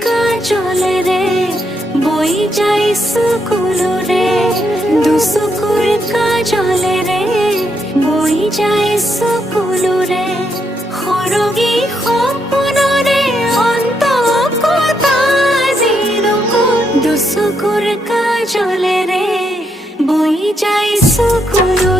কাজলে ৰে বই যাই সুকুলো ৰে দুসুকুৰ কাজলে ৰে বই যাই সুকুলো ৰে হৰগি সপোনৰে অন্ত কথা দুচকুৰ কাজলেৰে বৈ যাই চকুলো